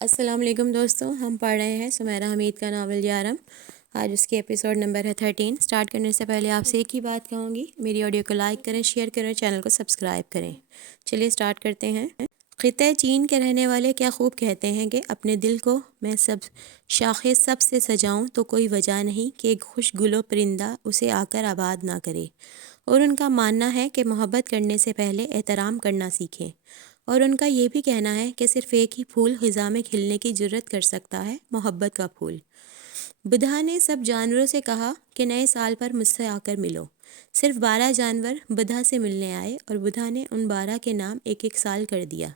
السلام علیکم دوستوں، ہم پڑھ رہے ہیں سمیرہ حمید کا ناول یارم۔ آج اس کے ایپیسوڈ نمبر ہے 13۔ سٹارٹ کرنے سے پہلے آپ سے ایک ہی بات کہوں گی، میری آڈیو کو لائک کریں، شیئر کریں، چینل کو سبسکرائب کریں۔ چلیے سٹارٹ کرتے ہیں۔ خطۂ چین کے رہنے والے کیا خوب کہتے ہیں کہ اپنے دل کو میں شاخِ سب سے سجاؤں تو کوئی وجہ نہیں کہ ایک خوش گل و پرندہ اسے آ کر آباد نہ کرے۔ اور ان کا ماننا ہے کہ محبت کرنے سے پہلے احترام کرنا سیکھیں۔ اور ان کا یہ بھی کہنا ہے کہ صرف ایک ہی پھول خزاں میں کھلنے کی جرت کر سکتا ہے، محبت کا پھول۔ بدھا نے سب جانوروں سے کہا کہ نئے سال پر مجھ سے آ کر ملو۔ صرف 12 جانور بدھا سے ملنے آئے اور بدھا نے ان 12 کے نام ایک ایک سال کر دیا۔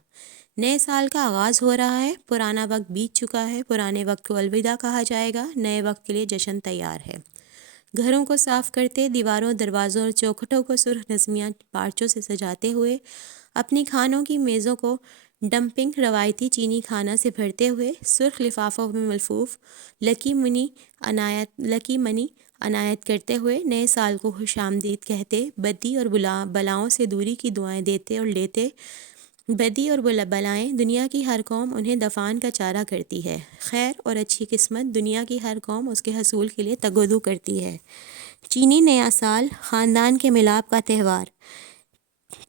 نئے سال کا آغاز ہو رہا ہے، پرانا وقت بیت چکا ہے، پرانے وقت کو الوداع کہا جائے گا، نئے وقت کے لیے جشن تیار ہے۔ گھروں کو صاف کرتے، دیواروں، دروازوں اور چوکھٹوں کو سرخ نظمیہ پارچوں سے سجاتے ہوئے، اپنی کھانوں کی میزوں کو ڈمپنگ روایتی چینی کھانا سے بھرتے ہوئے، سرخ لفافوں میں ملفوف لکی منی عنایت کرتے ہوئے، نئے سال کو خوش آمدید کہتے، بدی اور بلاؤں سے دوری کی دعائیں دیتے اور لیتے۔ بدی اور بلائیں دنیا کی ہر قوم انہیں دفان کا چارہ کرتی ہے، خیر اور اچھی قسمت دنیا کی ہر قوم اس کے حصول کے لیے تگ و دو کرتی ہے۔ چینی نیا سال، خاندان کے ملاپ کا تہوار۔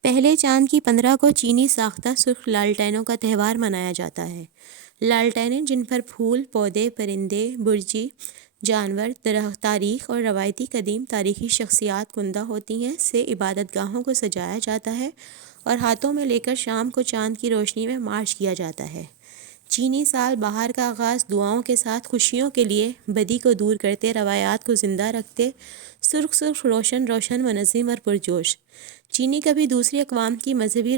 پہلے چاند کی 15 کو چینی ساختہ سرخ لالٹینوں کا تہوار منایا جاتا ہے۔ لالٹینیں جن پر پھول، پودے، پرندے، برجی جانور، تاریخ اور روایتی قدیم تاریخی شخصیات کندہ ہوتی ہیں، سے عبادت گاہوں کو سجایا جاتا ہے اور ہاتھوں میں لے کر شام کو چاند کی روشنی میں مارچ کیا جاتا ہے۔ چینی سال بہار کا آغاز دعاؤں کے ساتھ خوشیوں کے لیے، بدی کو دور کرتے، روایات کو زندہ رکھتے، سرخ سرخ روشن روشن، منظم اور پرجوش۔ چینی کبھی دوسری اقوام کی مذہبی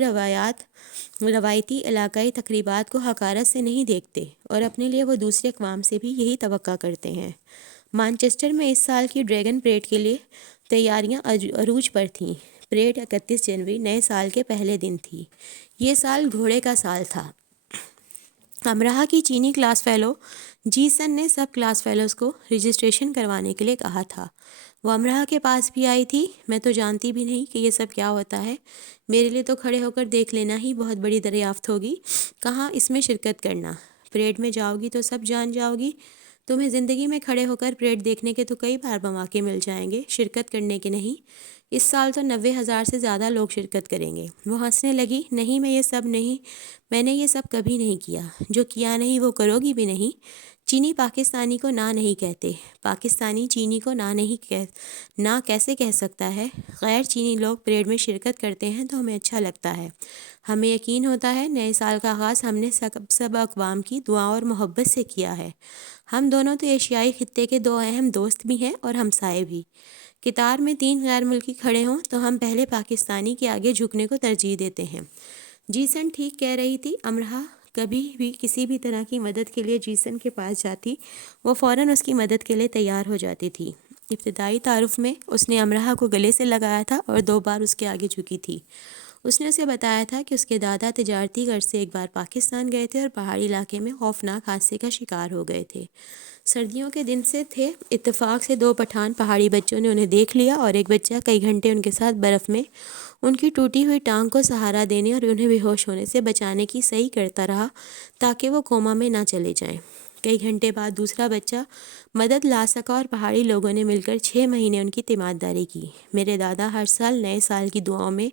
روایتی علاقائی تقریبات کو حقارت سے نہیں دیکھتے اور اپنے لیے وہ دوسری اقوام سے بھی یہی توقع کرتے ہیں۔ مانچسٹر میں اس سال کی ڈریگن پریڈ کے لیے تیاریاں عروج پر تھیں۔ پریڈ 31 جنوری نئے سال کے پہلے دن تھی۔ یہ سال گھوڑے کا سال تھا۔ امراہ کی چینی کلاس فیلو جی سن نے سب کلاس فیلوز کو رجسٹریشن کروانے کے لیے کہا تھا۔ وہ امراہ کے پاس بھی آئی تھی۔ میں تو جانتی بھی نہیں کہ یہ سب کیا ہوتا ہے، میرے لیے تو کھڑے ہو کر دیکھ لینا ہی بہت بڑی دریافت ہوگی، کہاں اس میں شرکت کرنا۔ پریڈ میں جاؤ گی تو سب جان جاؤ گی۔ تمہیں زندگی میں کھڑے ہو کر پریڈ دیکھنے کے تو کئی بار مواقع مل جائیں گے، شرکت کرنے کے نہیں۔ اس سال تو 90,000 سے زیادہ لوگ شرکت کریں گے۔ وہ ہنسنے لگی۔ نہیں، میں نے یہ سب کبھی نہیں کیا۔ جو کیا نہیں وہ کرو گی بھی نہیں۔ چینی پاکستانی کو نہ نہیں کہتے، پاکستانی چینی کو نہ کیسے کہہ سکتا ہے؟ غیر چینی لوگ پریڈ میں شرکت کرتے ہیں تو ہمیں اچھا لگتا ہے، ہمیں یقین ہوتا ہے نئے سال کا آغاز ہم نے سب اقوام کی دعا اور محبت سے کیا ہے۔ ہم دونوں تو ایشیائی خطے کے 2 اہم دوست بھی ہیں اور ہمسائے بھی۔ قطار میں 3 غیر ملکی کھڑے ہوں تو ہم پہلے پاکستانی کے آگے جھکنے کو ترجیح دیتے ہیں۔ جیسن ٹھیک کہہ رہی تھی۔ امراہ کبھی بھی کسی بھی طرح کی مدد کے لیے جیسن کے پاس جاتی، وہ فوراً اس کی مدد کے لیے تیار ہو جاتی تھی۔ ابتدائی تعارف میں اس نے امراہ کو گلے سے لگایا تھا اور 2 بار اس کے آگے جھکی تھی۔ اس نے اسے بتایا تھا کہ اس کے دادا تجارتی غرض سے ایک بار پاکستان گئے تھے اور پہاڑی علاقے میں خوفناک حادثے کا شکار ہو گئے تھے۔ سردیوں کے دن سے تھے۔ اتفاق سے 2 پٹھان پہاڑی بچوں نے انہیں دیکھ لیا اور ایک بچہ کئی گھنٹے ان کے ساتھ برف میں ان کی ٹوٹی ہوئی ٹانگ کو سہارا دینے اور انہیں بے ہوش ہونے سے بچانے کی صحیح کرتا رہا تاکہ وہ کوما میں نہ چلے جائیں۔ کئی گھنٹے بعد دوسرا بچہ مدد لا سکا اور پہاڑی لوگوں نے مل کر 6 مہینے ان کی تیمارداری کی۔ میرے دادا ہر سال نئے سال کی دعاؤں میں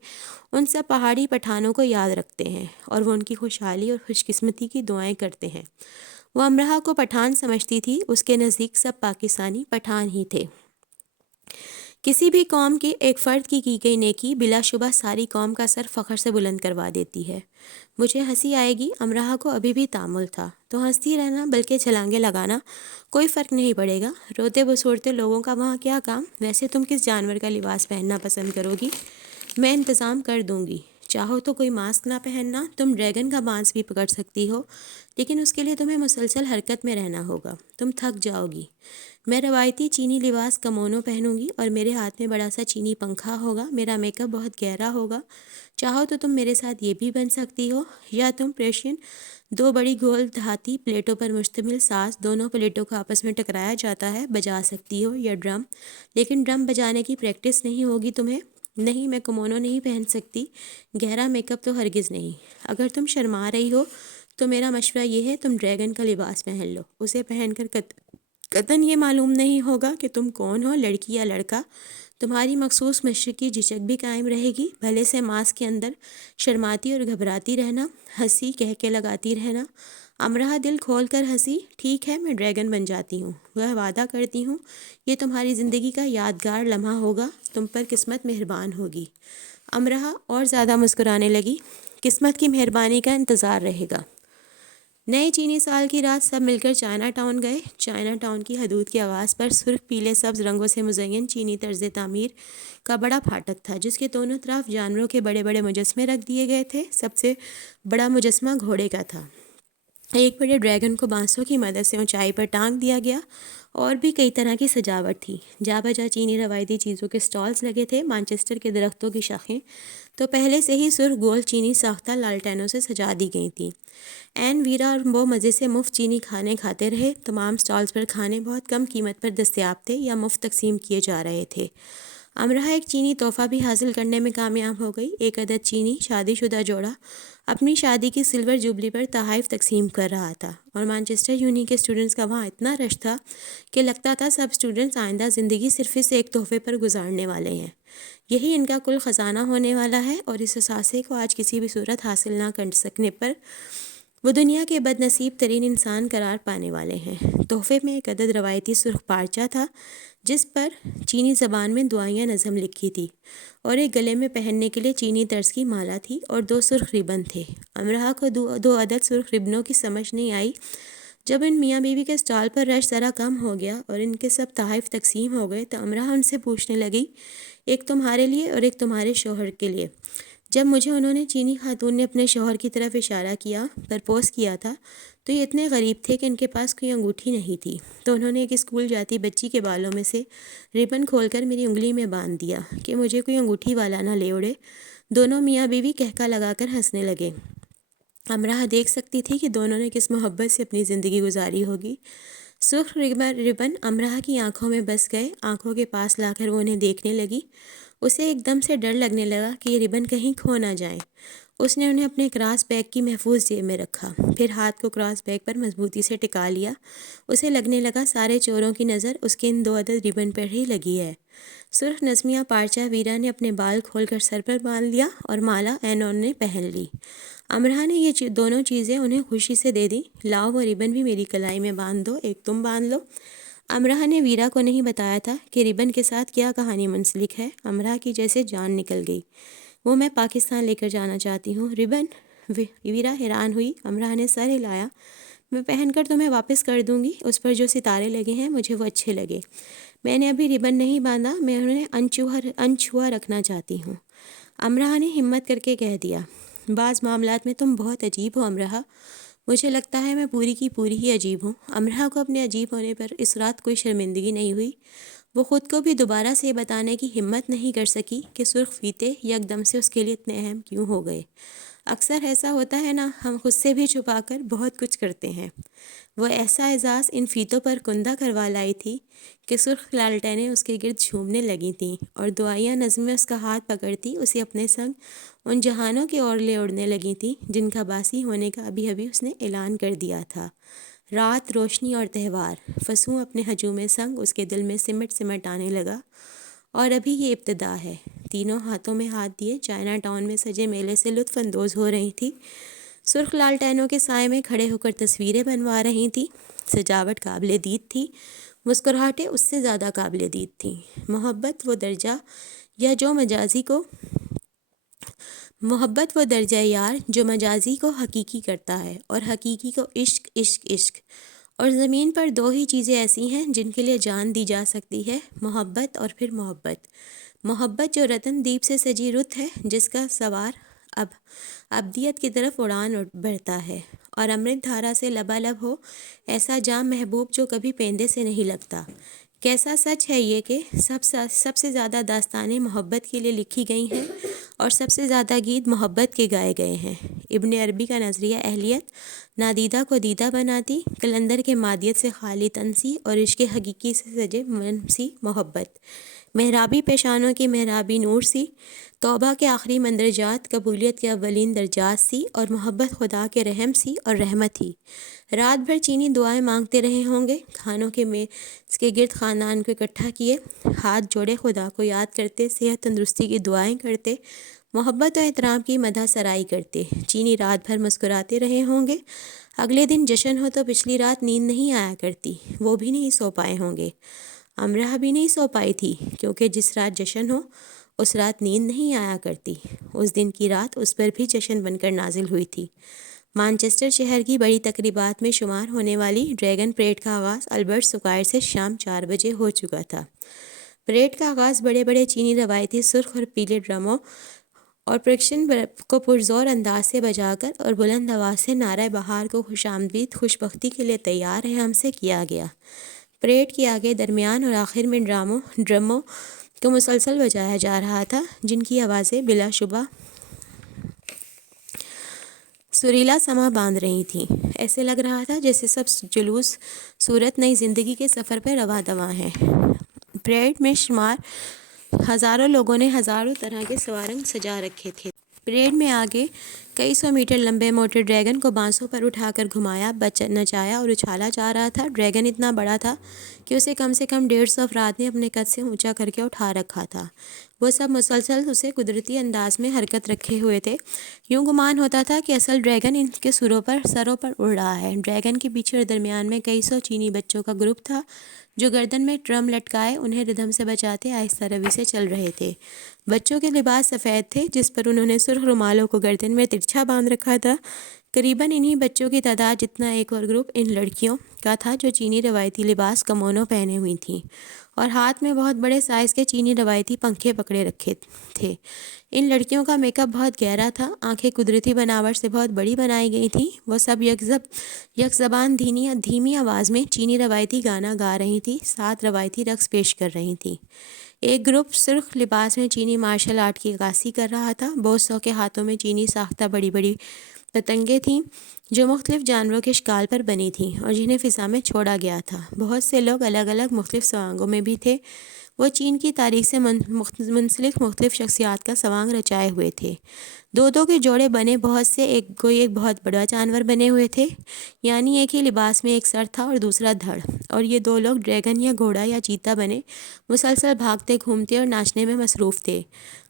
ان سب پہاڑی پٹھانوں کو یاد رکھتے ہیں اور وہ ان کی خوشحالی اور خوش قسمتی کی دعائیں کرتے ہیں۔ وہ امراہ کو پٹھان سمجھتی تھی، اس کے نزدیک سب پاکستانی پٹھان ہی تھے۔ کسی بھی قوم کے ایک فرد کی گئی نیکی بلا شبہ ساری قوم کا سر فخر سے بلند کروا دیتی ہے۔ مجھے ہنسی آئے گی، امراہ کو ابھی بھی تامل تھا، تو ہنستی رہنا بلکہ چھلانگیں لگانا، کوئی فرق نہیں پڑے گا۔ روتے بسورتے لوگوں کا وہاں کیا کام؟ ویسے تم کس جانور کا لباس پہننا پسند کرو گی؟ میں انتظام کر دوں گی۔ چاہو تو کوئی ماسک نہ پہننا، تم ڈریگن کا بانس بھی پکڑ سکتی ہو، لیکن اس کے لیے تمہیں مسلسل حرکت میں رہنا ہوگا، تم تھک جاؤ گی۔ میں روایتی چینی لباس کمونو پہنوں گی اور میرے ہاتھ میں بڑا سا چینی پنکھا ہوگا، میرا میک اپ بہت گہرا ہوگا۔ چاہو تو تم میرے ساتھ یہ بھی بن سکتی ہو، یا تم پریشین 2 بڑی گول دھاتی پلیٹوں پر مشتمل ساز، دونوں پلیٹوں کو آپس میں ٹکرایا جاتا ہے، بجا سکتی ہو، یا ڈرم، لیکن ڈرم بجانے کی پریکٹس نہیں ہوگی تمہیں۔ نہیں، میں کمونو نہیں پہن سکتی، گہرا میک اپ تو ہرگز نہیں۔ اگر تم شرما رہی ہو تو میرا مشورہ یہ ہے تم ڈریگن کا لباس پہن لو. اسے پہن کر قطعاً یہ معلوم نہیں ہوگا کہ تم کون ہو، لڑکی یا لڑکا. تمہاری مخصوص مشرقی جھجک بھی قائم رہے گی. بھلے سے ماسک کے اندر شرماتی اور گھبراتی رہنا، ہنسی کہہ کے لگاتی رہنا. امرہ دل کھول کر ہنسی. ٹھیک ہے، میں ڈریگن بن جاتی ہوں. وہ وعدہ کرتی ہوں یہ تمہاری زندگی کا یادگار لمحہ ہوگا. تم پر قسمت مہربان ہوگی. امرہ اور زیادہ مسکرانے لگی. قسمت کی مہربانی کا انتظار رہے گا. نئے چینی سال کی رات سب مل کر چائنا ٹاؤن گئے. چائنا ٹاؤن کی حدود کی آواز پر سرخ پیلے سبز رنگوں سے مزین چینی طرز تعمیر کا بڑا پھاٹک تھا، جس کے دونوں طرف جانوروں کے بڑے بڑے مجسمے رکھ دیے گئے تھے. سب سے بڑا مجسمہ گھوڑے کا تھا. ایک بڑے ڈریگن کو بانسوں کی مدد سے اونچائی پر ٹانگ دیا گیا. اور بھی کئی طرح کی سجاوٹ تھی. جا بجا چینی روایتی چیزوں کے سٹالز لگے تھے. مانچسٹر کے درختوں کی شاخیں تو پہلے سے ہی سرخ گول چینی ساختہ لالٹینوں سے سجا دی گئی تھیں. این ویرا اور وہ مزے سے مفت چینی کھانے کھاتے رہے. تمام سٹالز پر کھانے بہت کم قیمت پر دستیاب تھے یا مفت تقسیم کیے جا رہے تھے. امرہ ایک چینی تحفہ بھی حاصل کرنے میں کامیاب ہو گئی. ایک عدد چینی شادی شدہ جوڑا اپنی شادی کی سلور جوبلی پر تحائف تقسیم کر رہا تھا، اور مانچسٹر یونی کے اسٹوڈنٹس کا وہاں اتنا رش تھا کہ لگتا تھا سب اسٹوڈنٹس آئندہ زندگی صرف اس ایک تحفے پر گزارنے والے ہیں. یہی ان کا کل خزانہ ہونے والا ہے، اور اس اثاثے کو آج کسی بھی صورت حاصل نہ کر سکنے پر وہ دنیا کے بد نصیب ترین انسان قرار پانے والے ہیں. تحفے میں ایک عدد روایتی سرخ پارچہ تھا جس پر چینی زبان میں دعائیاں نظم لکھی تھی، اور ایک گلے میں پہننے کے لیے چینی طرز کی مالا تھی، اور 2 سرخ ربن تھے. امرہ کو دو عدد سرخ ربنوں کی سمجھ نہیں آئی. جب ان میاں بیوی کے اسٹال پر رش ذرا کم ہو گیا اور ان کے سب تحائف تقسیم ہو گئے تو امرہ ان سے پوچھنے لگی، ایک تمہارے لیے اور ایک تمہارے شوہر کے لیے. جب مجھے انہوں نے چینی خاتون نے اپنے شوہر کی طرف اشارہ کیا، پرپوز کیا تھا، تو یہ اتنے غریب تھے کہ ان کے پاس کوئی انگوٹھی نہیں تھی. تو انہوں نے ایک اسکول جاتی بچی کے بالوں میں سے ربن کھول کر میری انگلی میں باندھ دیا کہ مجھے کوئی انگوٹھی والا نہ لے اڑے. دونوں میاں بیوی کہکا لگا کر ہنسنے لگے. امرہ دیکھ سکتی تھی کہ دونوں نے کس محبت سے اپنی زندگی گزاری ہوگی. سرخ ربن امرہ کی آنکھوں میں بس گئے. آنکھوں کے پاس لا کر وہ انہیں دیکھنے لگی. اسے ایک دم سے ڈر لگنے لگا کہ یہ ربن کہیں کھو نہ جائیں. اس نے انہیں اپنے کراس بیگ کی محفوظ جیب میں رکھا، پھر ہاتھ کو کراس بیگ پر مضبوطی سے ٹکا لیا. اسے لگنے لگا سارے چوروں کی نظر اس کے ان 2 عدد ربن پر ہی لگی ہے. سرخ نظمیہ پارچہ ویرا نے اپنے بال کھول کر سر پر باندھ لیا اور مالا اینون نے پہن لی. امرہ نے یہ دونوں چیزیں انہیں خوشی سے دے دیں. لاؤ وہ ربن بھی میری کلائی میں باندھ دو، ایک تم باندھ لو. امرہ نے ویرا کو نہیں بتایا تھا کہ ربن کے ساتھ کیا کہانی منسلک ہے. امرہ کی جیسے جان نکل گئی. وہ میں پاکستان لے کر جانا چاہتی ہوں. ربن؟ ویرا حیران ہوئی. امرہ نے سر ہلایا. میں پہن کر تمہیں واپس کر دوں گی. اس پر جو ستارے لگے ہیں مجھے وہ اچھے لگے. میں نے ابھی ربن نہیں باندھا، میں انہیں انچھوا رکھنا چاہتی ہوں. امرہ نے ہمت کر کے کہہ دیا. بعض معاملات میں تم بہت عجیب ہو امرہ. مجھے لگتا ہے میں پوری کی پوری ہی عجیب ہوں. امرہ کو اپنے عجیب ہونے پر اس رات کوئی شرمندگی نہیں ہوئی. وہ خود کو بھی دوبارہ سے یہ بتانے کی ہمت نہیں کر سکی کہ سرخ فیتے یکدم سے اس کے لیے اتنے اہم کیوں ہو گئے. اکثر ایسا ہوتا ہے نا، ہم خود سے بھی چھپا کر بہت کچھ کرتے ہیں. وہ ایسا اعزاز ان فیتوں پر کندہ کروا لائی تھی کہ سرخ لالٹینیں اس کے گرد جھومنے لگی تھیں، اور دعائیاں نظمیں اس کا ہاتھ پکڑتی اسے اپنے سنگ ان جہانوں کی اور لے اڑنے لگی تھیں جن کا باسی ہونے کا ابھی اس نے اعلان کر دیا تھا. رات، روشنی اور تہوار. فسوں اپنے ہجوم سنگ اس کے دل میں سمٹ آنے لگا. اور ابھی یہ ابتدا ہے. تینوں ہاتھوں میں ہاتھ دیے چائنا ٹاؤن میں سجے میلے سے لطف اندوز ہو رہی تھی. سرخ لالٹینوں کے سائے میں کھڑے ہو کر تصویریں بنوا رہی تھیں. سجاوٹ قابل دید تھی، مسکراہٹیں اس سے زیادہ قابل دید تھیں. محبت وہ درجہ یار جو مجازی کو حقیقی کرتا ہے، اور حقیقی کو عشق عشق عشق. اور زمین پر 2 ہی چیزیں ایسی ہیں جن کے لیے جان دی جا سکتی ہے، محبت اور پھر محبت. محبت جو رتن دیپ سے سجی رت ہے جس کا سوار اب ابدیت کی طرف اڑان بڑھتا ہے، اور امرت دھارا سے لبالب ہو ایسا جام محبوب جو کبھی پیندے سے نہیں لگتا. کیسا سچ ہے یہ کہ سب سے زیادہ داستانیں محبت کے لیے لکھی گئی ہیں، اور سب سے زیادہ گیت محبت کے گائے گئے ہیں۔ ابن عربی کا نظریہ اہلیت نادیدہ کو دیدہ بناتی، کلندر کے مادیت سے خالی تنسی اور عشق حقیقی سے سجے منسی محبت، محرابی پیشانوں کی محرابی نور سی، توبہ کے آخری مندرجات قبولیت کے اولین درجات سی، اور محبت خدا کے رحم سی اور رحمت ہی۔ رات بھر چینی دعائیں مانگتے رہے ہوں گے، کھانوں کے میز کے گرد خاندان کو اکٹھا کیے، ہاتھ جوڑے خدا کو یاد کرتے، صحت تندرستی کی دعائیں کرتے، محبت و احترام کی مدح سرائی کرتے۔ چینی رات بھر مسکراتے رہے ہوں گے، اگلے دن جشن ہو تو پچھلی رات نیند نہیں آیا کرتی، وہ بھی نہیں سو پائے ہوں گے۔ امرہ بھی نہیں سو پائی تھی، کیونکہ جس رات جشن ہو اس رات نیند نہیں آیا کرتی، اس دن کی رات اس پر بھی جشن بن کر نازل ہوئی تھی۔ مانچسٹر شہر کی بڑی تقریبات میں شمار ہونے والی ڈریگن پریڈ کا آغاز البرٹ سکوائر سے شام 4 بجے ہو چکا تھا۔ پریڈ کا آغاز بڑے بڑے چینی روایتی سرخ اور پیلے ڈرموں اور پرکشن کو پرزور انداز سے بجا کر اور بلند آواز سے نعرہ بہار کو خوش آمدید خوش بختی کے لیے تیار ہیں ہم سے کیا گیا۔ پریڈ کے آگے، درمیان اور آخر میں ڈرموں کو مسلسل بجایا جا رہا تھا، جن کی آوازیں بلا شبہ سریلا سما باندھ رہی تھیں۔ ایسے لگ رہا تھا جیسے سب جلوس صورت نئی زندگی کے سفر پر رواں دواں ہیں۔ پریڈ میں شمار ہزاروں لوگوں نے ہزاروں طرح کے سوارنگ سجا رکھے تھے۔ پریڈ میں آگے کئی سو میٹر لمبے موٹے ڈریگن کو بانسوں پر اٹھا کر گھمایا، نچایا اور اچھالا جا رہا تھا۔ ڈریگن اتنا بڑا تھا کہ اسے کم سے کم 150 افراد نے اپنے قد سے اونچا کر کے اٹھا رکھا تھا۔ وہ سب مسلسل اسے قدرتی انداز میں حرکت رکھے ہوئے تھے، یوں گمان ہوتا تھا کہ اصل ڈریگن ان کے سروں پر اڑ رہا ہے۔ ڈریگن کے پیچھے اور درمیان میں کئی سو چینی بچوں کا گروپ تھا، جو گردن میں ڈرم لٹکائے انہیں ردھم سے بجاتے آہستہ روی سے چل رہے تھے۔ بچوں کے لباس سفید تھے، جس پر انہوں نے سرخ رومالوں کو گردن میں ترچھا باندھ رکھا تھا۔ قریباً انہی بچوں کی تعداد جتنا ایک اور گروپ ان لڑکیوں کا تھا جو چینی روایتی لباس کمونو پہنے ہوئی تھیں اور ہاتھ میں بہت بڑے سائز کے چینی روایتی پنکھے پکڑے رکھے تھے۔ ان لڑکیوں کا میک اپ بہت گہرا تھا، آنکھیں قدرتی بناوٹ سے بہت بڑی بنائی گئی تھیں۔ وہ سب یک زبان دھیمی آواز میں چینی روایتی گانا گا رہی تھیں، ساتھ روایتی رقص پیش کر رہی تھیں۔ ایک گروپ سرخ لباس میں چینی مارشل آرٹ کی عکاسی کر رہا تھا۔ بہت سو کے ہاتھوں میں چینی ساختہ بڑی بڑی پتنگیں تھیں، جو مختلف جانوروں کے شکال پر بنی تھیں اور جنہیں فضا میں چھوڑا گیا تھا۔ بہت سے لوگ الگ الگ مختلف سوانگوں میں بھی تھے۔ وہ چین کی تاریخ سے منسلک مختلف شخصیات کا سوانگ رچائے ہوئے تھے۔ دو دو کے جوڑے بنے بہت سے کوئی ایک بہت بڑا جانور بنے ہوئے تھے، یعنی ایک ہی لباس میں ایک سر تھا اور دوسرا دھڑ، اور یہ دو لوگ ڈریگن یا گھوڑا یا چیتا بنے مسلسل بھاگتے گھومتے اور ناچنے میں مصروف تھے۔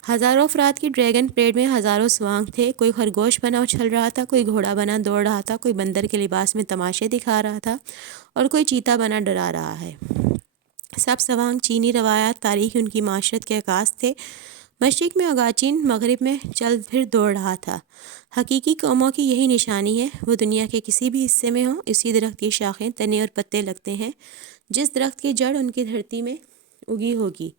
ہزاروں افراد کی ڈریگن پریڈ میں ہزاروں سوانگ تھے، کوئی خرگوش بنا اچھل رہا تھا، کوئی گھوڑا بنا دوڑ رہا تھا، کوئی بندر کے لباس میں تماشے دکھا رہا تھا اور کوئی چیتا بنا ڈرا رہا ہے۔ سب سوانگ چینی روایات، تاریخ، ان کی معاشرت کے عکاس تھے۔ مشرق میں اوگاچین مغرب میں چل پھر دوڑ رہا تھا۔ حقیقی قوموں کی یہی نشانی ہے، وہ دنیا کے کسی بھی حصے میں ہوں، اسی درخت کی شاخیں، تنے اور پتے لگتے ہیں جس درخت کی جڑ ان کی دھرتی میں اگی ہوگی۔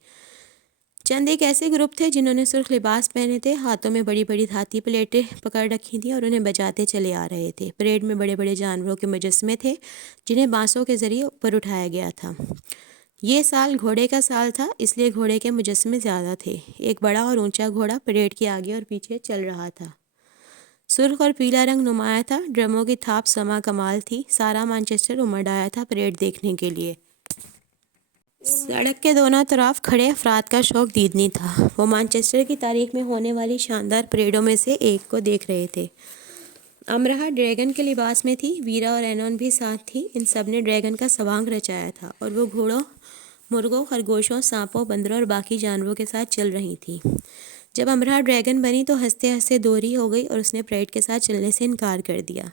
چند ایک ایسے گروپ تھے جنہوں نے سرخ لباس پہنے تھے، ہاتھوں میں بڑی بڑی دھاتی پلیٹیں پکڑ رکھی تھیں اور انہیں بجاتے چلے آ رہے تھے۔ پریڈ میں بڑے بڑے جانوروں کے مجسمے تھے جنہیں بانسوں کے ذریعے اوپر اٹھایا گیا تھا۔ یہ سال گھوڑے کا سال تھا، اس لیے گھوڑے کے مجسمے زیادہ تھے۔ ایک بڑا اور اونچا گھوڑا پریڈ کے آگے اور پیچھے چل رہا تھا۔ سرخ اور پیلا رنگ نمایاں تھا، ڈرموں کی تھاپ سما کمال تھی۔ سارا مانچسٹر امڑ آیا تھا پریڈ دیکھنے کے لیے۔ سڑک کے دونوں طرف کھڑے افراد کا شوق دیدنی تھا۔ وہ مانچسٹر کی تاریخ میں ہونے والی شاندار پریڈوں میں سے ایک کو دیکھ رہے تھے۔ امرہ ڈریگن کے لباس میں تھی، ویرا اور اینون بھی ساتھ تھی۔ ان سب نے ڈریگن کا سوانگ رچایا تھا اور وہ گھوڑوں، مرغوں، خرگوشوں، سانپوں، بندروں اور باقی جانوروں کے ساتھ چل رہی تھیں۔ جب امرہ ڈریگن بنی تو ہنستے ہنستے دوری ہو گئی اور اس نے پریڈ کے ساتھ چلنے سے انکار کر دیا۔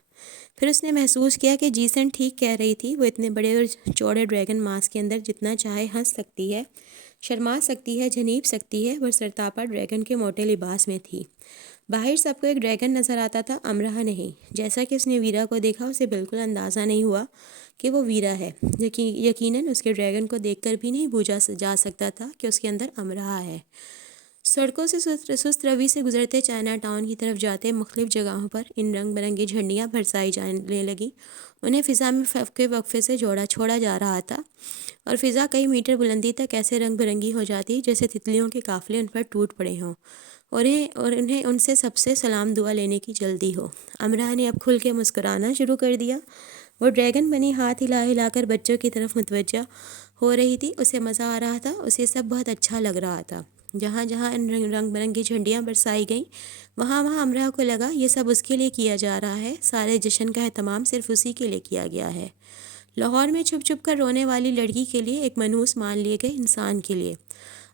پھر اس نے محسوس کیا کہ جیسن ٹھیک کہہ رہی تھی، وہ اتنے بڑے اور چوڑے ڈریگن ماسک کے اندر جتنا چاہے ہنس سکتی ہے، شرما سکتی ہے، جھنیپ سکتی ہے۔ وہ سرتاپا ڈریگن کے موٹے لباس میں تھی۔ باہر سب کو ایک ڈریگن نظر آتا تھا، امرہ نہیں۔ جیسا کہ اس نے ویرا کو دیکھا، اسے بالکل اندازہ نہیں ہوا کہ وہ ویرا ہے۔ یقیناً اس کے ڈریگن کو دیکھ کر بھی نہیں بوجھا جا سکتا تھا کہ اس کے اندر امرہ ہے۔ سڑکوں سے سست روی سے گزرتے چائنا ٹاؤن کی طرف جاتے مختلف جگہوں پر ان رنگ برنگی جھنڈیاں برسائی جانے لگیں. انہیں فضا میں وقفے وقفے سے چھوڑا جا رہا تھا اور فضا کئی میٹر بلندی تک ایسے رنگ برنگی ہو جاتی جیسے تتلیوں کے قافلے ان پر ٹوٹ پڑے ہوں اور انہیں ان سے سب سے سلام دعا لینے کی جلدی ہو. امرا نے اب کھل کے مسکرانا شروع کر دیا. وہ ڈریگن بنی ہاتھ ہلا ہلا کر بچوں کی طرف متوجہ ہو رہی تھی. اسے مزہ آ رہا تھا. اسے سب بہت اچھا لگ رہا تھا. جہاں جہاں ان رنگ برنگی جھنڈیاں برسائی گئیں وہاں وہاں امرا کو لگا یہ سب اس کے لیے کیا جا رہا ہے. سارے جشن کا اہتمام صرف اسی کے لیے کیا گیا ہے. لاہور میں چھپ چھپ کر رونے والی لڑکی کے لیے ایک منحوس مان لیے گئے انسان کے لیے.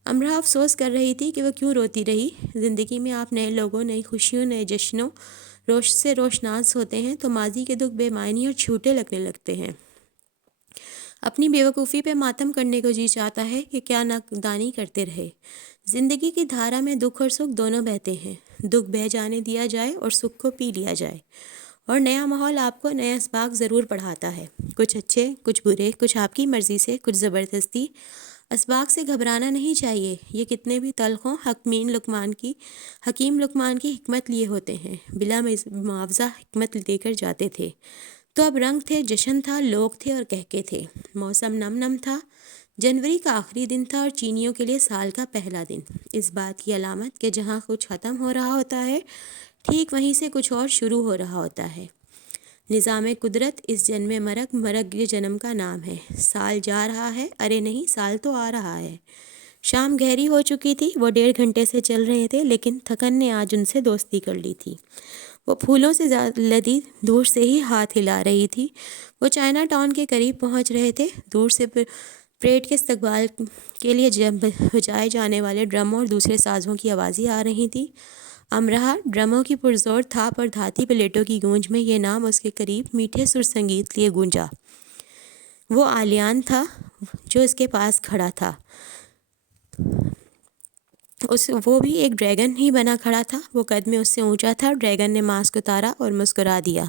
امرا افسوس کر رہی تھی کہ وہ کیوں روتی رہی. زندگی میں آپ نئے لوگوں، نئی خوشیوں، نئے جشنوں سے روشناس ہوتے ہیں تو ماضی کے دکھ بے معنی اور چھوٹے لگنے لگتے ہیں. اپنی بے وقوفی پہ ماتم کرنے کو جی چاہتا ہے کہ کیا ناکدانی کرتے رہے. زندگی کی دھارا میں دکھ اور سکھ دونوں بہتے ہیں. دکھ بہہ جانے دیا جائے اور سکھ کو پی لیا جائے. اور نیا ماحول آپ کو نیا اسباق ضرور پڑھاتا ہے. کچھ اچھے، کچھ برے، کچھ آپ کی مرضی سے، کچھ زبردستی. اسباق سے گھبرانا نہیں چاہیے. یہ کتنے بھی تلخ ہوں، حکیم لقمان کی حکمت لیے ہوتے ہیں. بلا معاوضہ حکمت دے کر جاتے تھے. تو اب رنگ تھے، جشن تھا، لوگ تھے اور کہکے تھے. موسم نم تھا. جنوری کا آخری دن تھا اور چینیوں کے لیے سال کا پہلا دن. اس بات کی علامت کہ جہاں کچھ ختم ہو رہا ہوتا ہے ٹھیک وہیں سے کچھ اور شروع ہو رہا ہوتا ہے. نظام قدرت اس جنم مرگ یہ جنم کا نام ہے. سال جا رہا ہے، ارے نہیں، سال تو آ رہا ہے. شام گہری ہو چکی تھی. وہ 1.5 گھنٹے سے چل رہے تھے لیکن تھکن نے آج ان سے دوستی کر لی تھی. وہ پھولوں سے لدی دور سے ہی ہاتھ ہلا رہی تھی. وہ چائنا ٹاؤن کے قریب پہنچ رہے تھے. دور سے پریڈ کے استقبال کے لیے بجائے جانے والے ڈرموں اور دوسرے سازوں کی آوازیں آ رہی تھیں. امرا ڈرموں کی پرزور تھاپ اور دھاتی پلیٹوں کی گونج میں یہ نام اس کے قریب میٹھے سر سنگیت لیے گونجا. وہ آلیان تھا جو اس کے پاس کھڑا تھا. وہ بھی ایک ڈریگن ہی بنا کھڑا تھا. وہ قد میں اس سے اونچا تھا. ڈریگن نے ماسک اتارا اور مسکرا دیا.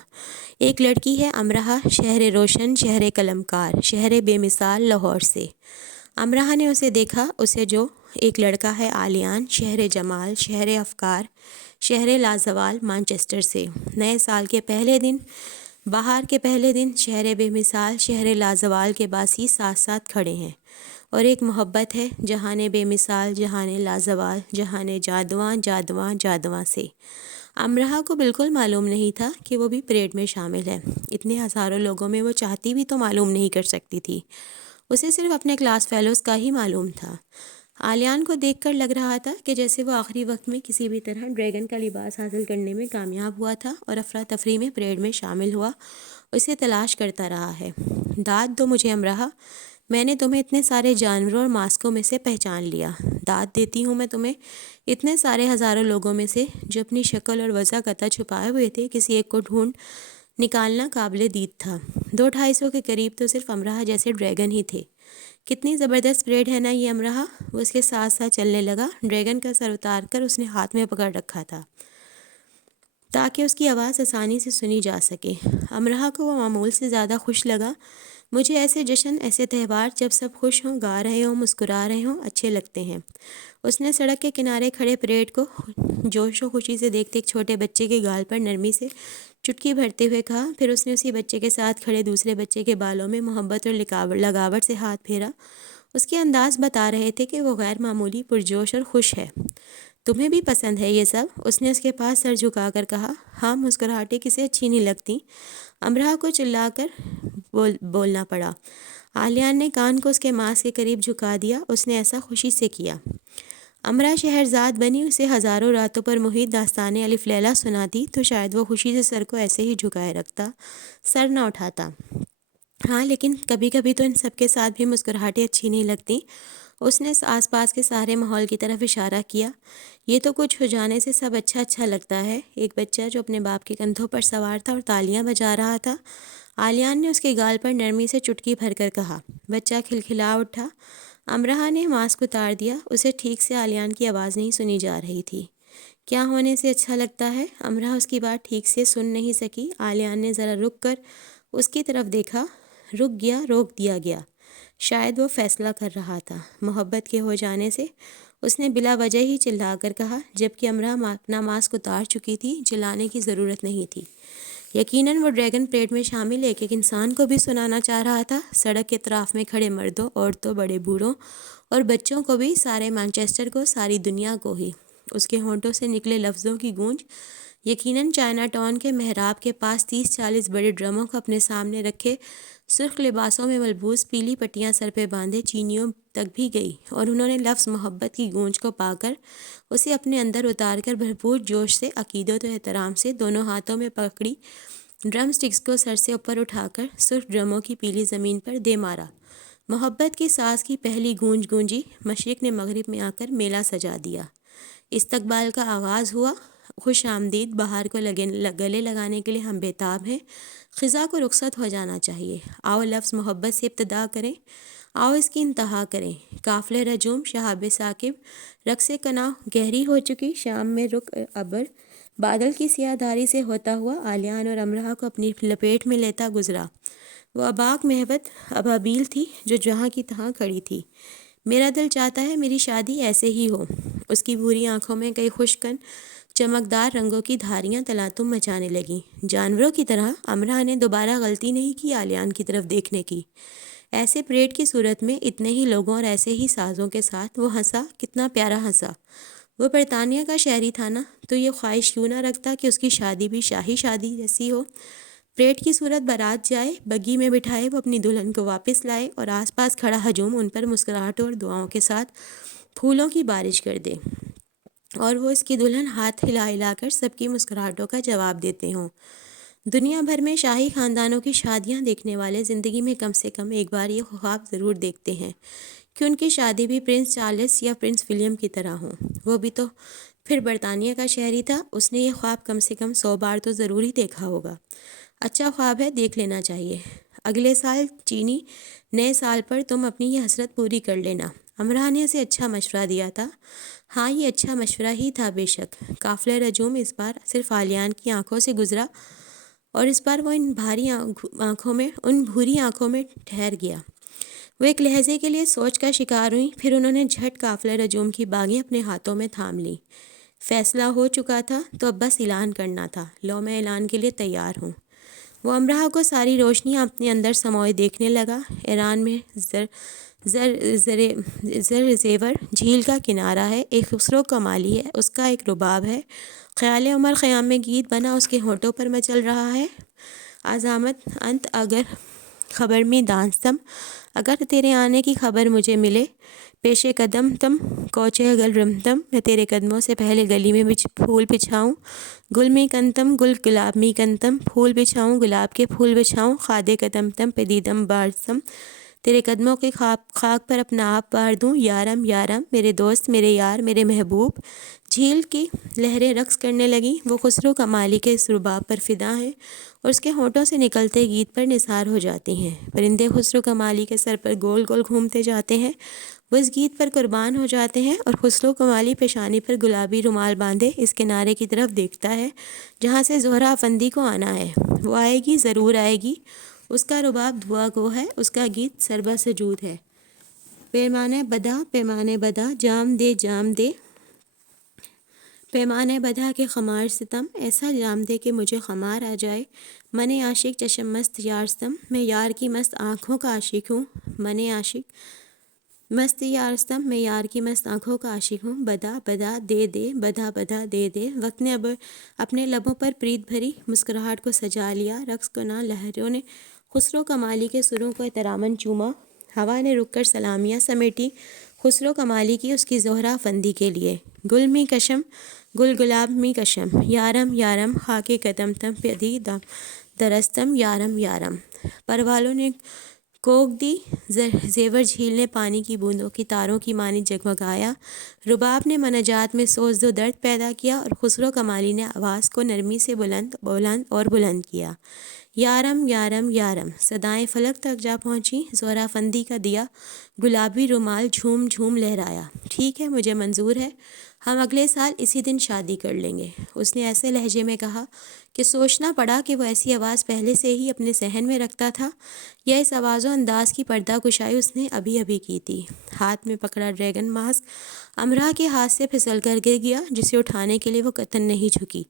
ایک لڑکی ہے امرا، شہر روشن، شہر قلمکار، شہر بے مثال لاہور سے. امرا نے اسے دیکھا، اسے جو ایک لڑکا ہے آلیان، شہر جمال، شہر افکار، شہر لازوال مانچسٹر سے. نئے سال کے پہلے دن، بہار کے پہلے دن، شہر بے مثال، شہر لازوال کے باسی ساتھ ساتھ کھڑے ہیں. اور ایک محبت ہے جہاں بے مثال، جہاں لازوال، جہاں جادواں جادواں جادواں سے. امرا کو بالکل معلوم نہیں تھا کہ وہ بھی پریڈ میں شامل ہے. اتنے ہزاروں لوگوں میں وہ چاہتی بھی تو معلوم نہیں کر سکتی تھی. اسے صرف اپنے کلاس فیلوز کا ہی معلوم تھا. آلیان کو دیکھ کر لگ رہا تھا کہ جیسے وہ آخری وقت میں کسی بھی طرح ڈریگن کا لباس حاصل کرنے میں کامیاب ہوا تھا اور افراتفری میں پریڈ میں شامل ہوا. اسے تلاش کرتا رہا ہے. داد دو مجھے امرا، میں نے تمہیں اتنے سارے جانوروں اور ماسکوں میں سے پہچان لیا. داد دیتی ہوں میں تمہیں اتنے سارے ہزاروں لوگوں میں سے جو اپنی شکل اور وضع قطع چھپائے ہوئے تھے. کسی ایک کو ڈھونڈ نکالنا قابل دید تھا. 200-250 کے قریب تو صرف امرا جیسے ڈریگن ہی تھے. کتنی زبردست پریڈ ہے نا یہ امرا. وہ اس کے ساتھ ساتھ چلنے لگا. ڈریگن کا سر اتار کر اس نے ہاتھ میں پکڑ رکھا تھا تاکہ اس کی آواز آسانی سے سنی جا سکے. امرا کو وہ معمول سے زیادہ خوش لگا. مجھے ایسے جشن، ایسے تہوار جب سب خوش ہوں، گا رہے ہوں، مسکرا رہے ہوں، اچھے لگتے ہیں. اس نے سڑک کے کنارے کھڑے پریڈ کو جوش و خوشی سے دیکھتے ایک چھوٹے بچے کے گال پر نرمی سے چٹکی بھرتے ہوئے کہا. پھر اس نے اسی بچے کے ساتھ کھڑے دوسرے بچے کے بالوں میں محبت اور لگاوٹ سے ہاتھ پھیرا. اس کے انداز بتا رہے تھے کہ وہ غیر معمولی پرجوش اور خوش ہے. تمہیں بھی پسند ہے یہ سب؟ اس نے اس کے پاس سر جھکا کر کہا. ہاں، مسکراہٹیں کسے اچھی نہیں لگتی. امرا کو چلا کر بولنا پڑا. آلیان نے کان کو اس کے ماسک کے قریب جھکا دیا. اس نے ایسا خوشی سے کیا. امرا شہرزاد بنی اسے ہزاروں راتوں پر محیط داستانِ الف لیلا سناتی تو شاید وہ خوشی سے سر کو ایسے ہی جھکائے رکھتا، سر نہ اٹھاتا. ہاں، لیکن کبھی کبھی تو ان سب کے ساتھ بھی مسکراہٹیں اچھی نہیں لگتی. اس نے آس پاس کے سارے ماحول کی طرف اشارہ کیا. یہ تو کچھ ہو جانے سے سب اچھا لگتا ہے. ایک بچہ جو اپنے باپ کے کندھوں پر سوار تھا اور تالیاں بجا رہا تھا. آلیان نے اس کے گال پر نرمی سے چٹکی بھر کر کہا. بچہ کھلکھلا اٹھا. امرا نے ماسک اتار دیا. اسے ٹھیک سے آلیان کی آواز نہیں سنی جا رہی تھی. کیا ہونے سے اچھا لگتا ہے؟ امرا اس کی بات ٹھیک سے سن نہیں سکی. آلیان نے ذرا رک کر اس کی طرف دیکھا. رک گیا، روک دیا گیا. شاید وہ فیصلہ کر رہا تھا. محبت کے ہو جانے سے اس نے بلا وجہ ہی چلا کر کہا، جبکہ امرا اپنا ماسک اتار چکی تھی۔ جلانے کی ضرورت نہیں تھی۔ یقیناً وہ ڈریگن پریڈ میں شامل ایک ایک انسان کو بھی سنانا چاہ رہا تھا، سڑک کے اطراف میں کھڑے مردوں، عورتوں، بڑے بوڑھوں اور بچوں کو بھی، سارے مانچسٹر کو، ساری دنیا کو ہی۔ اس کے ہونٹوں سے نکلے لفظوں کی گونج یقیناً چائنا ٹاؤن کے محراب کے پاس 30-40 بڑے ڈرموں کو اپنے سامنے رکھے سرخ لباسوں میں ملبوس، پیلی پٹیاں سر پہ باندھے چینیوں تک بھی گئی، اور انہوں نے لفظ محبت کی گونج کو پا کر اسے اپنے اندر اتار کر بھرپور جوش سے، عقیدت و احترام سے دونوں ہاتھوں میں پکڑی ڈرم سٹکس کو سر سے اوپر اٹھا کر سرخ ڈرموں کی پیلی زمین پر دے مارا۔ محبت کے ساز کی پہلی گونج گونجی، مشرق نے مغرب میں آ کر میلہ سجا دیا۔ استقبال کا آغاز ہوا۔ خوش آمدید، بہار کو گلے لگانے کے لیے ہم بےتاب ہیں۔ خزاں کو رخصت ہو جانا چاہیے۔ آؤ لفظ محبت سے ابتدا کریں، آؤ اس کی انتہا کریں۔ قافلے رجوم، شہاب ثاقب، رقص کناں، گہری ہو چکی شام میں رخ ابر بادل کی سیاہ دھاری سے ہوتا ہوا آلیان اور امرا کو اپنی لپیٹ میں لیتا گزرا۔ وہ اباک مہبت ابابیل تھی جو جہاں کی تہاں کھڑی تھی۔ میرا دل چاہتا ہے میری شادی ایسے ہی ہو۔ اس کی بھوری آنکھوں میں کئی خشکن چمکدار رنگوں کی دھاریاں تلاطم مچانے لگیں۔ جانوروں کی طرح امرا نے دوبارہ غلطی نہیں کی آلیان کی طرف دیکھنے کی۔ ایسے پریڈ کی صورت میں اتنے ہی لوگوں اور ایسے ہی سازوں کے ساتھ وہ ہنسا، کتنا پیارا ہنسا۔ وہ برطانیہ کا شہری تھا نا، تو یہ خواہش کیوں نہ رکھتا کہ اس کی شادی بھی شاہی شادی جیسی ہو۔ پریڈ کی صورت بارات جائے، بگی میں بٹھائے وہ اپنی دلہن کو واپس لائے اور آس پاس کھڑا ہجوم ان پر مسکراہٹوں اور دعاؤں کے ساتھ پھولوں کی بارش کر دے، اور وہ اس کی دلہن ہاتھ ہلا ہلا کر سب کی مسکراہٹوں کا جواب دیتے ہوں۔ دنیا بھر میں شاہی خاندانوں کی شادیاں دیکھنے والے زندگی میں کم سے کم ایک بار یہ خواب ضرور دیکھتے ہیں کہ ان کی شادی بھی پرنس چارلس یا پرنس ولیم کی طرح ہو۔ وہ بھی تو پھر برطانیہ کا شہری تھا، اس نے یہ خواب کم سے کم 100 بار تو ضرور ہی دیکھا ہوگا۔ اچھا خواب ہے، دیکھ لینا چاہیے۔ اگلے سال چینی نئے سال پر تم اپنی یہ حسرت پوری کر لینا۔ امرا نے اسے اچھا مشورہ دیا تھا۔ ہاں، یہ اچھا مشورہ ہی تھا بے شک۔ قافلہ رجوم اس بار صرف آلیان کی آنکھوں سے گزرا، اور اس بار وہ ان بھوری آنکھوں میں ٹھہر گیا۔ وہ ایک لہجے کے لیے سوچ کا شکار ہوئیں، پھر انہوں نے جھٹ قافلہ رجوم کی باغیں اپنے ہاتھوں میں تھام لیں۔ فیصلہ ہو چکا تھا، تو اب بس اعلان کرنا تھا۔ لو، میں اعلان کے لیے تیار ہوں۔ وہ امرا کو ساری روشنیاں اپنے اندر سموئے دیکھنے لگا۔ ایران میں زیور جھیل کا کنارہ ہے، ایک خسرو کمالی ہے، اس کا ایک رباب ہے۔ خیال عمر خیام میں گیت بنا اس کے ہونٹوں پر مچل رہا ہے۔ عظامت انت اگر خبر میں دانستم، اگر تیرے آنے کی خبر مجھے ملے، پیش قدم تم کوچے گل رمتم، میں تیرے قدموں سے پہلے گلی میں پھول بچھاؤں۔ گل می کنتم گل گلاب می کنتم، پھول بچھاؤں، گلاب کے پھول بچھاؤں۔ خادے قدم تم پدیدم بارسم، تیرے قدموں کے خاک پر اپنا آپ بار دوں۔ یارم یارم، میرے دوست، میرے یار، میرے محبوب۔ جھیل کی لہریں رقص کرنے لگیں، وہ خسرو کمالی کے اس رباب پر فدا ہیں اور اس کے ہونٹوں سے نکلتے گیت پر نثار ہو جاتی ہیں۔ پرندے خسرو کمالی کے سر پر گول گول گھومتے جاتے ہیں، وہ اس گیت پر قربان ہو جاتے ہیں، اور خسرو کمالی پیشانی پر گلابی رومال باندھے اس کنارے کی طرف دیکھتا ہے جہاں سے زہرہ افندی کو آنا ہے۔ وہ آئے گی، ضرور آئے گی۔ اس کا رباب دعا گو ہے، اس کا گیت سربہ سجود ہے۔ پیمانے بدا، پیمانے بدا، جام دے جام دے، پیمانے بدا کے خمار ستم، ایسا جام دے کہ مجھے خمار آ جائے۔ من عاشق چشم مست یار ستم، میں یار کی مست آنکھوں کا عاشق ہوں۔ من عاشق مست یار ستم، میں یار کی مست آنکھوں کا عاشق ہوں۔ بدا بدا دے دے، بدا بدا دے دے، وقت نے اب اپنے لبوں پر پریت بھری مسکراہٹ کو سجا لیا۔ رقص کناں لہروں نے خسرو کمالی کے سروں کو احتراماً چوما، ہوا نے رک کر سلامیاں سمیٹی خسرو کمالی کی اس کی زہرہ افندی کے لیے۔ گل می کشم گل گلاب می کشم، یارم یارم، خاک قدم تم پدی درستم، یارم یارم۔ پروالوں نے کوک دی، زیور جھیل نے پانی کی بوندوں کی تاروں کی مانی جگمگایا، رباب نے مناجات میں سوز و درد پیدا کیا، اور خسرو کمالی نے آواز کو نرمی سے بلند اور بلند کیا۔ یارم یارم یارم صدائیں فلک تک جا پہنچی. زہرہ فندی کا دیا گلابی رومال جھوم جھوم لہرایا. ٹھیک ہے، مجھے منظور ہے، ہم اگلے سال اسی دن شادی کر لیں گے. اس نے ایسے لہجے میں کہا کہ سوچنا پڑا کہ وہ ایسی آواز پہلے سے ہی اپنے ذہن میں رکھتا تھا یا اس آواز و انداز کی پردہ کشائی اس نے ابھی ابھی کی تھی. ہاتھ میں پکڑا ڈریگن ماسک امرا کے ہاتھ سے پھسل کر گر گیا، جسے اٹھانے کے لیے وہ قطن نہیں جھکی.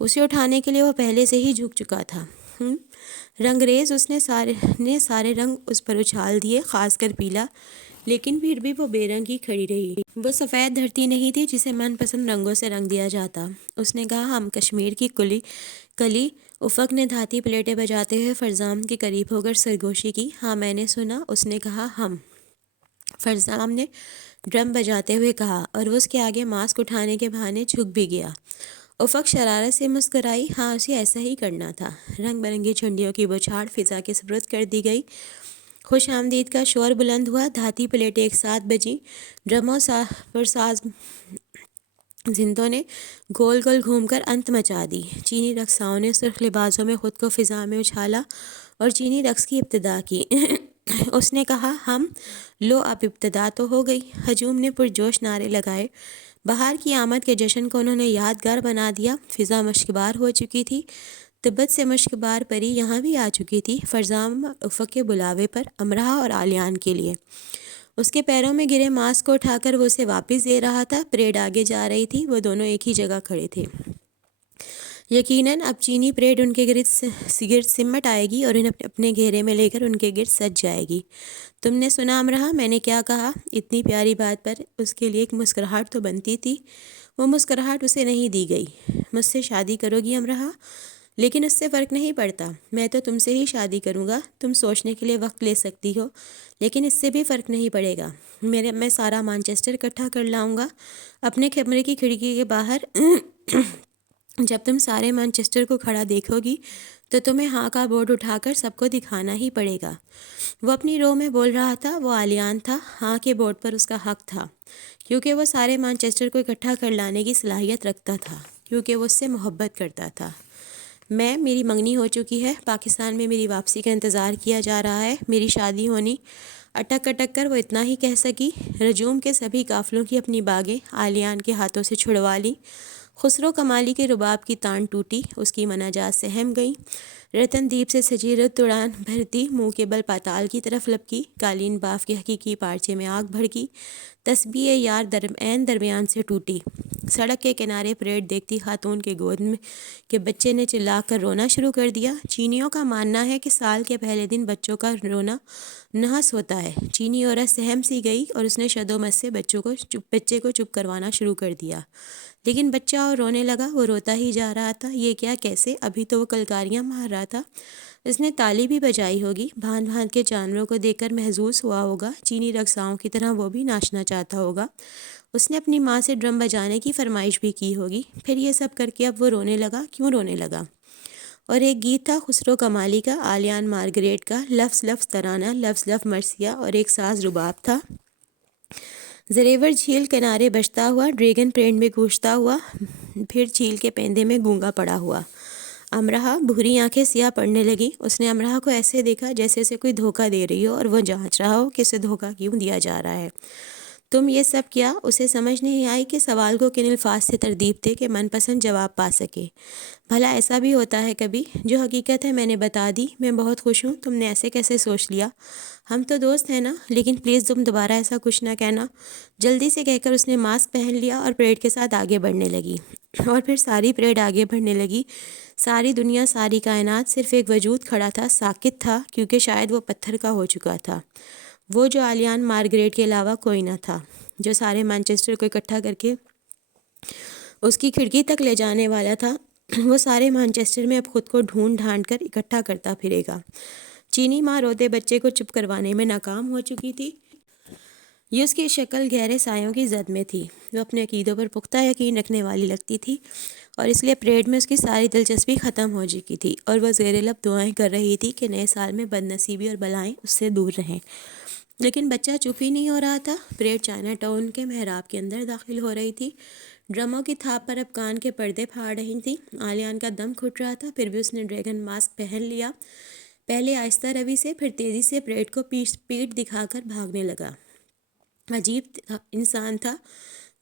اسے اٹھانے کے لیے وہ پہلے سے ہی جھک چکا تھا. رنگریز اس نے سارے رنگ اس پر اچھال دیے، خاص کر پیلا، لیکن پھر بھی وہ بے رنگ ہی کھڑی رہی. وہ سفید دھرتی نہیں تھی جسے من پسند رنگوں سے رنگ دیا جاتا. اس نے کہا ہم کشمیر کی کلی. افق نے دھاتی پلیٹیں بجاتے ہوئے فرزام کے قریب ہو کر سرگوشی کی. ہاں میں نے سنا. اس نے کہا ہم. فرزام نے ڈرم بجاتے ہوئے کہا، اور وہ اس کے آگے ماسک اٹھانے کے بہانے جھک بھی گیا. افق شرارت سے مسکرائی. ہاں اسے ایسا ہی کرنا تھا. رنگ برنگی جھنڈیوں کی بوچھاڑ فضا کے سپرد کر دی گئی. خوش آمدید کا شور بلند ہوا. دھاتی پلیٹیں ایک ساتھ بجیں. ڈرموں پر ساز زندوں نے گول گول گھوم کر انت مچا دی. چینی رقصاؤں نے سرخ لباسوں میں خود کو فضا میں اچھالا اور چینی رقص کی ابتدا کی. اس نے کہا ہم. لو اب ابتدا تو ہو گئی. ہجوم نے پرجوش نعرے لگائے. بہار کی آمد کے جشن کو انہوں نے یادگار بنا دیا. فضا مشکبار ہو چکی تھی. تبت سے مشکبار پری یہاں بھی آ چکی تھی، فرزام افق کے بلاوے پر، امرا اور آلیان کے لیے. اس کے پیروں میں گرے ماسک کو اٹھا کر وہ اسے واپس دے رہا تھا. پریڈ آگے جا رہی تھی. وہ دونوں ایک ہی جگہ کھڑے تھے. یقیناً اب چینی پریڈ ان کے گرد سمٹ آئے گی اور انہیں اپنے گھیرے میں لے کر ان کے گرد سج جائے گی. تم نے سنا امرا میں نے کیا کہا؟ اتنی پیاری بات پر اس کے لیے ایک مسکراہٹ تو بنتی تھی. وہ مسکراہٹ اسے نہیں دی گئی. مجھ سے شادی کرو گی امرا؟ لیکن اس سے فرق نہیں پڑتا. میں تو تم سے ہی شادی کروں گا. تم سوچنے کے لیے وقت لے سکتی ہو، لیکن اس سے بھی فرق نہیں پڑے گا. میں سارا مانچسٹر اکٹھا کر لاؤں گا اپنے کمرے کی کھڑکی کے باہر. جب تم سارے مانچسٹر کو کھڑا دیکھو گی تو تمہیں ہاں کا بورڈ اٹھا کر سب کو دکھانا ہی پڑے گا. وہ اپنی رو میں بول رہا تھا. وہ آلیان تھا. ہاں کے بورڈ پر اس کا حق تھا، کیونکہ وہ سارے مانچسٹر کو اکٹھا کر لانے کی صلاحیت رکھتا تھا، کیونکہ وہ اس سے محبت کرتا تھا. میری منگنی ہو چکی ہے. پاکستان میں میری واپسی کا انتظار کیا جا رہا ہے. میری شادی ہونی. اٹک اٹک کر وہ اتنا ہی کہہ سکی. رجوم کے سبھی قافلوں کی اپنی باغیں آلیان کے ہاتھوں سے چھڑوا لیں. خسرو کمالی کے رباب کی تان ٹوٹی. اس کی مناجات سہم گئیں. رتن دیپ سے سجی رت اڑان بھرتی منہ کے بل پاتال کی طرف لپکی. قالین باف کے حقیقی پارچے میں آگ بھڑکی. تسبیح یار درمیان سے ٹوٹی. سڑک کے کنارے پریڈ دیکھتی خاتون کے گود میں کہ بچے نے چلا کر رونا شروع کر دیا. چینیوں کا ماننا ہے کہ سال کے پہلے دن بچوں کا رونا نحس ہوتا ہے. چینی عورت سہم سی گئی اور اس نے شدومت سے بچے کو چپ کروانا شروع کر دیا. لیکن بچہ اور رونے لگا. وہ روتا ہی جا رہا تھا. یہ کیا، کیسے؟ ابھی تو وہ کلکاریاں مار رہا تھا. اس نے تالی بھی بجائی ہوگی. بھانت بھانت کے جانوروں کو دیکھ کر محظوظ ہوا ہوگا. چینی رقصاؤں کی طرح وہ بھی ناچنا چاہتا ہوگا. اس نے اپنی ماں سے ڈرم بجانے کی فرمائش بھی کی ہوگی. پھر یہ سب کر کے اب وہ رونے لگا. کیوں رونے لگا؟ اور ایک گیت تھا خسرو کمالی کا، آلیان مارگریٹ کا، لفظ لفظ ترانہ، لفظ لفظ مرثیہ، اور ایک ساز رباب تھا. زریور جھیل کنارے بجتا ہوا، ڈریگن پرینٹ میں گونجتا ہوا، پھر جھیل کے پیندے میں گونگا پڑا ہوا. امرا بھوری آنکھیں سیاہ پڑنے لگیں. اس نے امرا کو ایسے دیکھا جیسے اسے کوئی دھوکہ دے رہی ہو اور وہ جانچ رہا ہو کہ اسے دھوکہ کیوں دیا جا رہا ہے. تم یہ سب کیا؟ اسے سمجھ نہیں آئی کہ سوال کو کن الفاظ سے ترتیب دے کہ من پسند جواب پا سکے. بھلا ایسا بھی ہوتا ہے کبھی؟ جو حقیقت ہے میں نے بتا دی. میں بہت خوش ہوں. تم نے ایسے کیسے سوچ لیا؟ ہم تو دوست ہیں نا. لیکن پلیز تم دوبارہ ایسا کچھ نہ کہنا. جلدی سے کہہ کر اس نے ماسک پہن لیا اور پریڈ کے ساتھ آگے بڑھنے لگی. اور پھر ساری پریڈ آگے بڑھنے لگی. ساری دنیا، ساری کائنات، صرف ایک وجود کھڑا تھا، ساکت تھا، کیونکہ شاید وہ پتھر کا ہو چکا تھا. وہ جو آلیان مارگریٹ کے علاوہ کوئی نہ تھا، جو سارے مانچسٹر کو اکٹھا کر کے اس کی کھڑکی تک لے جانے والا تھا. وہ سارے مانچسٹر میں اب خود کو ڈھونڈ ڈھانڈ کر اکٹھا کرتا پھرے گا. چینی ماں روتے بچے کو چپ کروانے میں ناکام ہو چکی تھی. یہ اس کی شکل گہرے سایوں کی زد میں تھی. وہ اپنے عقیدوں پر پختہ یقین رکھنے والی لگتی تھی، اور اس لیے پریڈ میں اس کی ساری دلچسپی ختم ہو چکی تھی، اور وہ زیر لب دعائیں کر رہی تھی کہ نئے سال میں بد نصیبی اور بلائیں اس سے دور رہیں. لیکن بچہ چپ ہی نہیں ہو رہا تھا. پریڈ چائنا ٹاؤن کے محراب کے اندر داخل ہو رہی تھی. ڈرموں کی تھاپ پر اب کان کے پردے پھاڑ رہی تھیں۔ آلیان کا دم گھٹ رہا تھا، پھر بھی اس نے ڈریگن ماسک پہن لیا۔ پہلے آہستہ روی سے، پھر تیزی سے پریڈ کو پیٹھ دکھا کر بھاگنے لگا۔ عجیب انسان تھا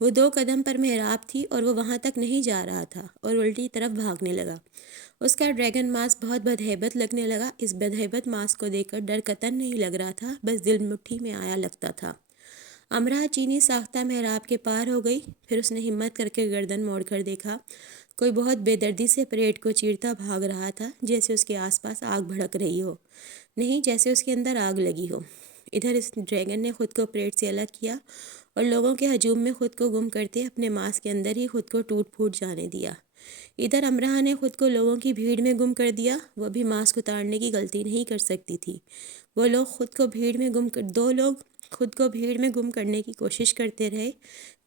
وہ، 2 قدم پر محراب تھی اور وہ وہاں تک نہیں جا رہا تھا اور الٹی طرف بھاگنے لگا۔ اس کا ڈریگن ماسک بہت بدہیبت لگنے لگا۔ اس بدہیبت ماسک کو دیکھ کر ڈر قطعاً نہیں لگ رہا تھا، بس دل مٹھی میں آیا لگتا تھا۔ امرا چینی ساختہ محراب کے پار ہو گئی، پھر اس نے ہمت کر کے گردن موڑ کر دیکھا۔ کوئی بہت بے دردی سے پریڈ کو چیرتا بھاگ رہا تھا، جیسے اس کے آس پاس آگ بھڑک رہی ہو، نہیں جیسے اس کے اندر آگ لگی ہو۔ ادھر اس ڈریگن نے خود کو پریڈ سے الگ کیا اور لوگوں کے ہجوم میں خود کو گم کرتے اپنے ماسک کے اندر ہی خود کو ٹوٹ پھوٹ جانے دیا۔ ادھر امرا نے خود کو لوگوں کی بھیڑ میں گم کر دیا۔ وہ بھی ماسک اتارنے کی غلطی نہیں کر سکتی تھی۔ دو لوگ خود کو بھیڑ میں گم کرنے کی کوشش کرتے رہے،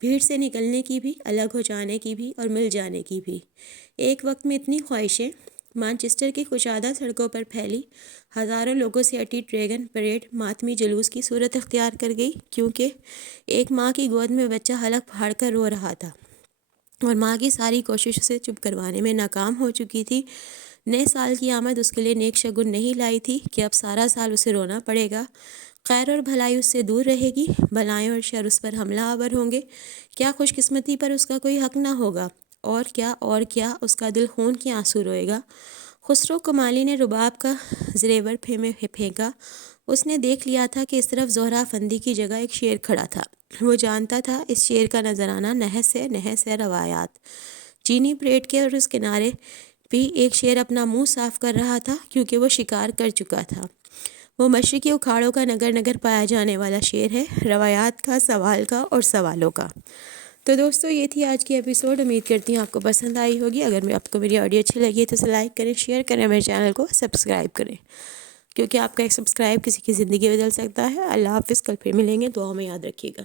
بھیڑ سے نکلنے کی بھی، الگ ہو جانے کی بھی اور مل جانے کی بھی۔ ایک وقت میں اتنی خواہشیں مانچسٹر کی کشادہ سڑکوں پر پھیلی، ہزاروں لوگوں سے اٹی ڈریگن پریڈ ماتمی جلوس کی صورت اختیار کر گئی، کیونکہ ایک ماں کی گود میں بچہ حلق پھاڑ کر رو رہا تھا اور ماں کی ساری کوشش اسے چپ کروانے میں ناکام ہو چکی تھی۔ نئے سال کی آمد اس کے لیے نیک شگن نہیں لائی تھی کہ اب سارا سال اسے رونا پڑے گا۔ خیر اور بھلائی اس سے دور رہے گی، بلائیں اور شر اس پر حملہ آور ہوں گے۔ کیا خوش قسمتی پر اس کا کوئی حق نہ ہوگا، اور کیا اس کا دل خون کے آنسو روئے گا۔ خسرو کمالی نے رباب کا زریور پھینکا۔ اس نے دیکھ لیا تھا کہ اس طرف زہرہ افندی کی جگہ ایک شیر کھڑا تھا۔ وہ جانتا تھا اس شیر کا نظرانہ نحس ہے روایات۔ چینی پریڈ کے اور اس کنارے بھی ایک شیر اپنا منہ صاف کر رہا تھا، کیونکہ وہ شکار کر چکا تھا۔ وہ مشرقی اکھاڑوں کا نگر پایا جانے والا شیر ہے، روایات کا، سوال کا اور سوالوں کا۔ تو دوستو یہ تھی آج کی ایپیسوڈ۔ امید کرتی ہوں آپ کو پسند آئی ہوگی۔ اگر آپ کو میری آڈیو اچھی لگی ہے تو اسے لائک کریں، شیئر کریں، میرے چینل کو سبسکرائب کریں، کیونکہ آپ کا ایک سبسکرائب کسی کی زندگی بدل سکتا ہے۔ اللہ حافظ، کل پھر ملیں گے، دعاؤں میں یاد رکھیے گا۔